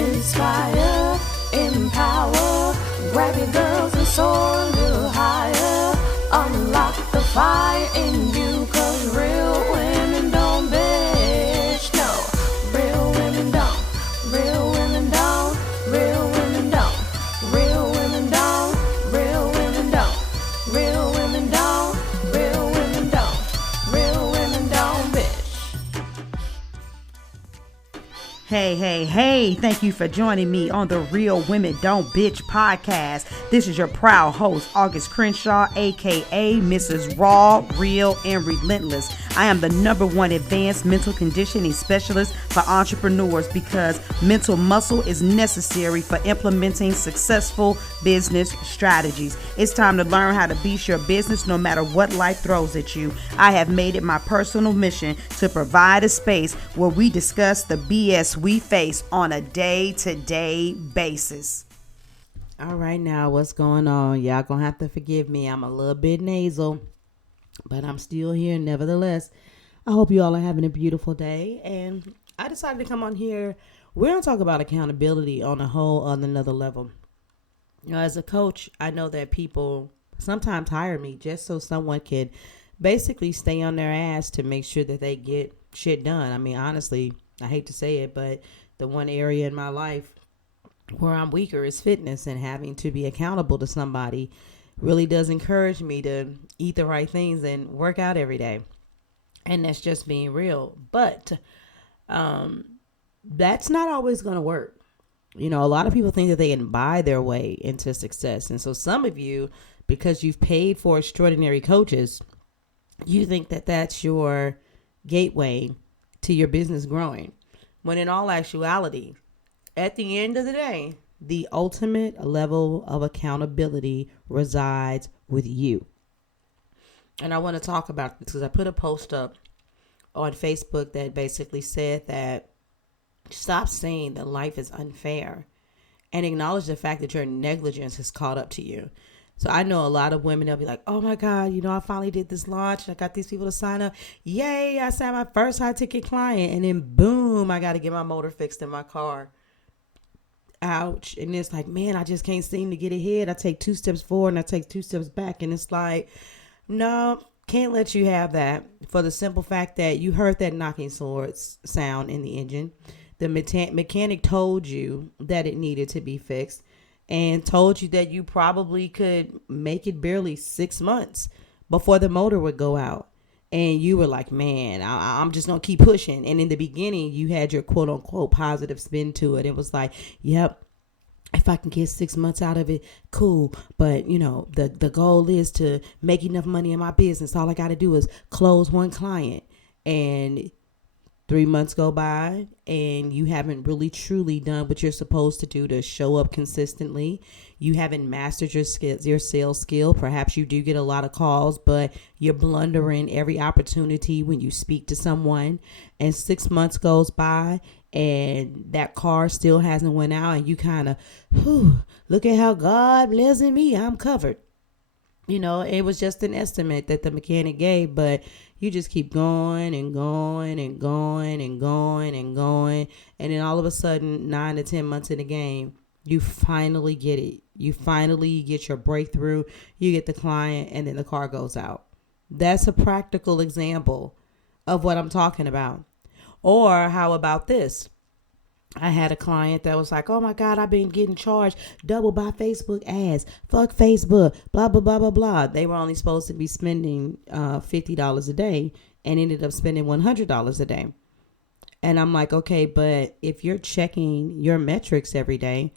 inspire, empower. Grab your girls and soar a little higher. Unlock the fire in you, 'cause real women don't bitch. No, real women don't. Real women don't. Real women don't. Real women don't. Real women don't. Real women don't. Real women don't. Real women don't bitch. Hey, thank you for joining me on the Real Women Don't Bitch podcast. This is your proud host, August Crenshaw, aka Mrs. Raw, Real, and Relentless. I am the #1 advanced mental conditioning specialist for entrepreneurs because mental muscle is necessary for implementing successful business strategies. It's time to learn how to beat your business no matter what life throws at you. I have made it my personal mission to provide a space where we discuss the BS we face on a day-to-day basis. All right, now what's going on? Y'all gonna have to forgive me. I'm a little bit nasal, but I'm still here nevertheless. I hope you all are having a beautiful day. And I decided to come on here. We're gonna talk about accountability on another level. You know, as a coach, I know that people sometimes hire me just so someone can basically stay on their ass to make sure that they get shit done. I mean, honestly, I hate to say it, but the one area in my life where I'm weaker is fitness, and having to be accountable to somebody really does encourage me to eat the right things and work out every day. And that's just being real. But that's not always going to work. You know, a lot of people think that they can buy their way into success. And so some of you, because you've paid for extraordinary coaches, you think that that's your gateway to your business growing. When in all actuality, at the end of the day, the ultimate level of accountability resides with you. And I want to talk about this because I put a post up on Facebook that basically said that stop saying that life is unfair and acknowledge the fact that your negligence has caught up to you. So I know a lot of women, they'll be like, oh my God, you know, I finally did this launch. I got these people to sign up. Yay, I signed my first high ticket client. And then boom, I got to get my motor fixed in my car. Ouch. And it's like, man, I just can't seem to get ahead. I take 2 steps forward and I take 2 steps back. And it's like, no, can't let you have that, for the simple fact that you heard that knocking swords sound in the engine. The mechanic told you that it needed to be fixed and told you that you probably could make it barely 6 months before the motor would go out. And you were like, man, I'm just going to keep pushing. And in the beginning, you had your quote unquote positive spin to it. It was like, yep, if I can get 6 months out of it, cool. But, you know, the goal is to make enough money in my business. All I got to do is close one client. And 3 months go by and you haven't really truly done what you're supposed to do to show up consistently. You haven't mastered your skills, your sales skill. Perhaps you do get a lot of calls, but you're blundering every opportunity when you speak to someone. And 6 months goes by and that car still hasn't went out, and you kind of, look at how God blessing me. I'm covered. You know, it was just an estimate that the mechanic gave, but you just keep going and going and going and going and going. And then all of a sudden, 9 to 10 months in the game, you finally get it. You finally get your breakthrough. You get the client, and then the car goes out. That's a practical example of what I'm talking about. Or how about this? I had a client that was like, oh my God, I've been getting charged double by Facebook ads. Fuck Facebook, blah, blah, blah, blah, blah. They were only supposed to be spending $50 a day and ended up spending $100 a day. And I'm like, okay, but if you're checking your metrics every day,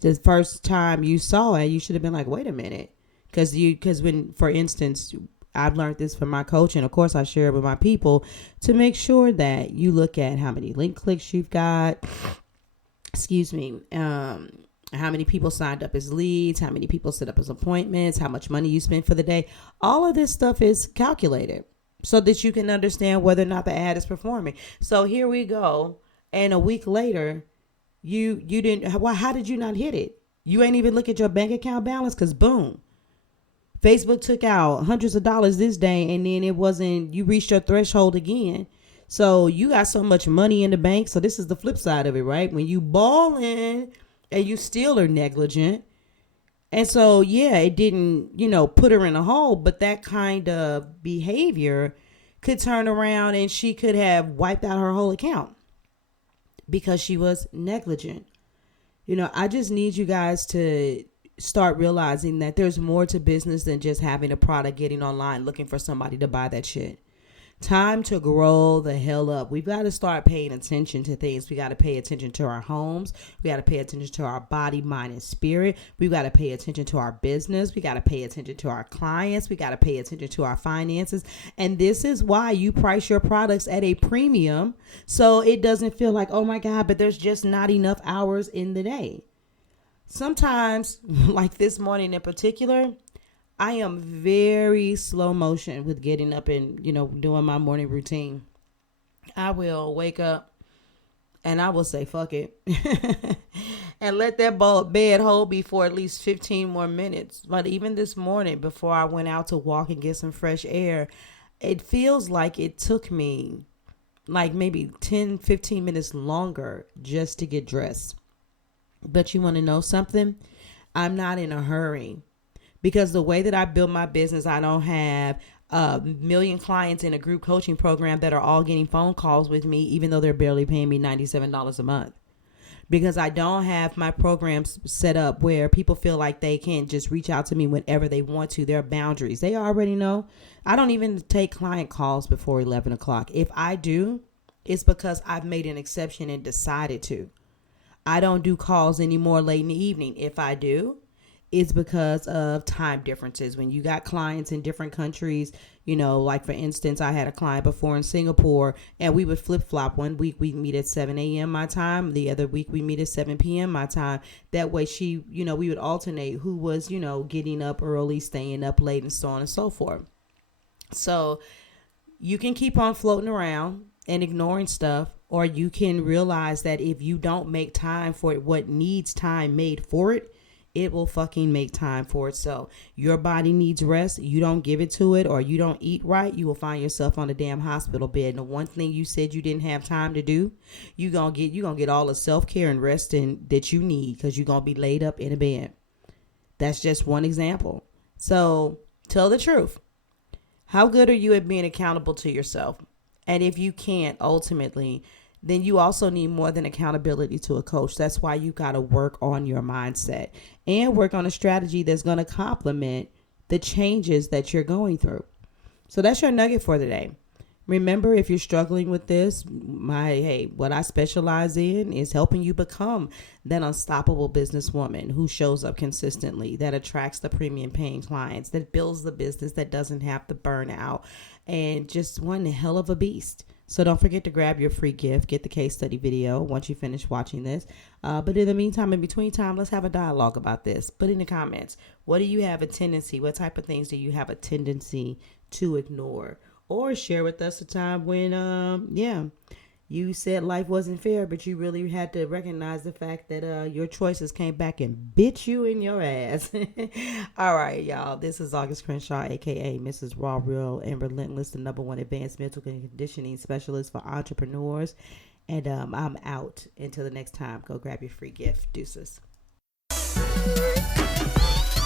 the first time you saw it, you should have been like, wait a minute. Because when, for instance, I've learned this from my coach, and of course I share it with my people, to make sure that you look at how many link clicks you've got, how many people signed up as leads, how many people set up as appointments, how much money you spent for the day. All of this stuff is calculated so that you can understand whether or not the ad is performing. So here we go. And a week later, you didn't, well, how did you not hit it? You ain't even look at your bank account balance, because boom, Facebook took out hundreds of dollars this day, and then it wasn't, you reached your threshold again. So you got so much money in the bank. So this is the flip side of it, right? When you balling and you still are negligent. And so, yeah, it didn't, put her in a hole. But that kind of behavior could turn around and she could have wiped out her whole account because she was negligent. I just need you guys to start realizing that there's more to business than just having a product, getting online, looking for somebody to buy that shit. Time to grow the hell up. We've got to start paying attention to things. We got to pay attention to our homes. We got to pay attention to our body, mind, and spirit. We've got to pay attention to our business. We got to pay attention to our clients. We got to pay attention to our finances. And this is why you price your products at a premium, so it doesn't feel like, oh my God, but there's just not enough hours in the day. Sometimes, like this morning in particular, I am very slow motion with getting up and, doing my morning routine. I will wake up and I will say, fuck it. And let that bed hold me for at least 15 more minutes. But even this morning, before I went out to walk and get some fresh air, it feels like it took me like maybe 10, 15 minutes longer just to get dressed. But you want to know something? I'm not in a hurry. Because the way that I build my business, I don't have a million clients in a group coaching program that are all getting phone calls with me, even though they're barely paying me $97 a month. Because I don't have my programs set up where people feel like they can just reach out to me whenever they want to. There are boundaries. They already know. I don't even take client calls before 11 o'clock. If I do, it's because I've made an exception and decided to. I don't do calls anymore late in the evening. If I do, it's because of time differences. When you got clients in different countries, like for instance, I had a client before in Singapore and we would flip flop. One week we meet at 7 a.m. my time. The other week we meet at 7 p.m. my time. That way we would alternate who was, getting up early, staying up late, and so on and so forth. So you can keep on floating around and ignoring stuff, or you can realize that if you don't make time for it, what needs time made for it, it will fucking make time for itself. Your body needs rest. You don't give it to it, or you don't eat right, you will find yourself on a damn hospital bed. And the one thing you said you didn't have time to do, you gonna get all the self-care and rest that you need, because you're gonna be laid up in a bed. That's just one example. So tell the truth. How good are you at being accountable to yourself? And if you can't, ultimately, then you also need more than accountability to a coach. That's why you got to work on your mindset and work on a strategy that's going to complement the changes that you're going through. So that's your nugget for today. Remember, if you're struggling with this, what I specialize in is helping you become that unstoppable businesswoman who shows up consistently, that attracts the premium paying clients, that builds the business, that doesn't have to burn out, and just one hell of a beast. So don't forget to grab your free gift, get the case study video once you finish watching this. But in the meantime, in between time, let's have a dialogue about this. Put in the comments, what type of things do you have a tendency to ignore? Or share with us a time when, you said life wasn't fair, but you really had to recognize the fact that your choices came back and bit you in your ass. All right, y'all. This is August Crenshaw, a.k.a. Mrs. Raw, Real, and Relentless, the #1 advanced mental conditioning specialist for entrepreneurs. And I'm out. Until the next time, go grab your free gift. Deuces.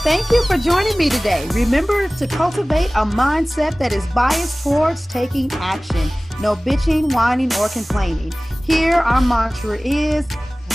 Thank you for joining me today. Remember to cultivate a mindset that is biased towards taking action. No bitching, whining, or complaining. Here, our mantra is,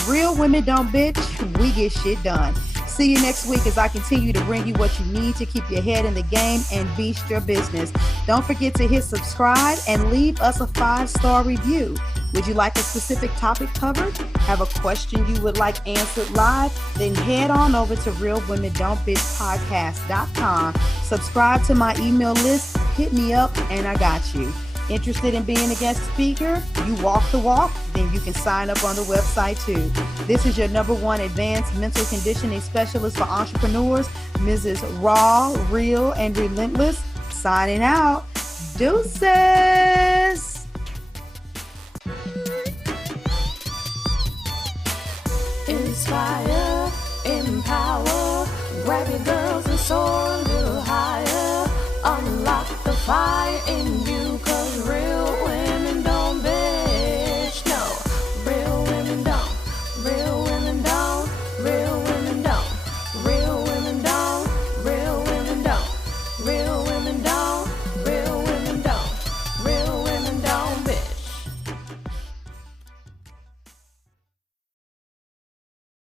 real women don't bitch, we get shit done. See you next week as I continue to bring you what you need to keep your head in the game and beast your business. Don't forget to hit subscribe and leave us a 5-star review. Would you like a specific topic covered? Have a question you would like answered live? Then head on over to realwomen.don't bitch.podcast.com. Subscribe to my email list, hit me up, and I got you. Interested in being a guest speaker? You walk the walk? Then you can sign up on the website too. This is your #1 advanced mental conditioning specialist for entrepreneurs, Mrs. Raw, Real, and Relentless, signing out. Deuces! Inspire, empower, grab your girls and soar a little higher. Unlock the fire in